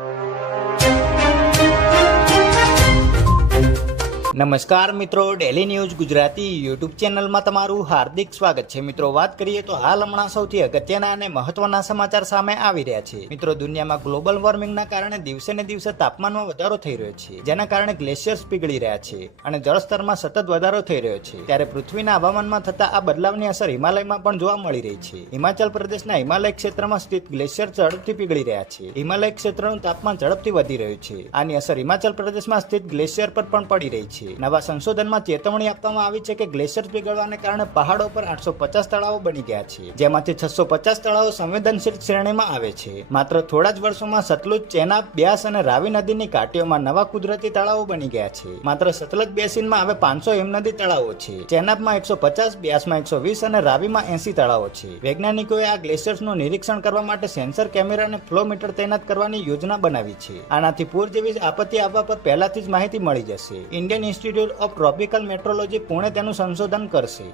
you. નમસ્કાર મિત્રો daily news Gujarati YouTube ચેનલમાં તમારું હાર્દિક સ્વાગત છે. મિત્રો, વાત કરીએ તો હાલ હમણાં સૌથી અગત્યના અને મહત્વના સમાચાર સામે આવી રહ્યા છે. મિત્રો, દુનિયામાં ગ્લોબલ વોર્મિંગના કારણે દિવસે ને દિવસે તાપમાનમાં વધારો થઈ રહ્યો છે, જેના કારણે ગ્લેશિયર્સ પીગળી રહ્યા છે અને જળસ્તરમાં સતત વધારો થઈ રહ્યો છે. ત્યારે પૃથ્વીના હવામાનમાં થતા આ બદલાવની અસર હિમાલયમાં પણ જોવા મળી રહી છે. હિમાચલ પ્રદેશના હિમાલય ક્ષેત્રમાં સ્થિત ગ્લેશિયર ઝડપથી પીગળી રહ્યા છે. હિમાલય ક્ષેત્રનું તાપમાન ઝડપથી વધી રહ્યું છે. આની અસર હિમાચલ પ્રદેશમાં સ્થિત ગ્લેશિયર પર પણ પડી રહી છે. નવા સંશોધનમાં ચેતવણી આપવામાં આવી છે કે ગ્લેશિયર પીગળવાને કારણે પહાડો પર આઠસો પચાસ તળાવો બની ગયા છે, જેમાંથી છસો પચાસ તળાવો સંવેદનશીલ શ્રેણીમાં આવે છે. માત્ર થોડા જ વર્ષોમાં સતલુજ ચેનાબ બ્યાસ અને રાવી નદીની ઘાટીઓમાં નવા કુદરતી તળાવો બની ગયા છે. માત્ર સતલજ બેસિનમાં હવે પાંચસો હિમનદી તળાવો છે. ચેનાબમાં એકસો પચાસ, બ્યાસમાં એકસો વીસ અને રાવીમાં એસી તળાવો છે. વૈજ્ઞાનિકોએ આ ગ્લેશિયર્સનું નિરીક્ષણ કરવા માટે સેન્સર કેમેરા અને ફ્લોમીટર તૈનાત કરવાની યોજના બનાવી છે. આનાથી પૂર જેવી આપત્તિ આવવા પર પહેલાથી જ માહિતી મળી જશે. Indian Institute of Tropical meteorology Pune તેનું સંશોધન કરશે.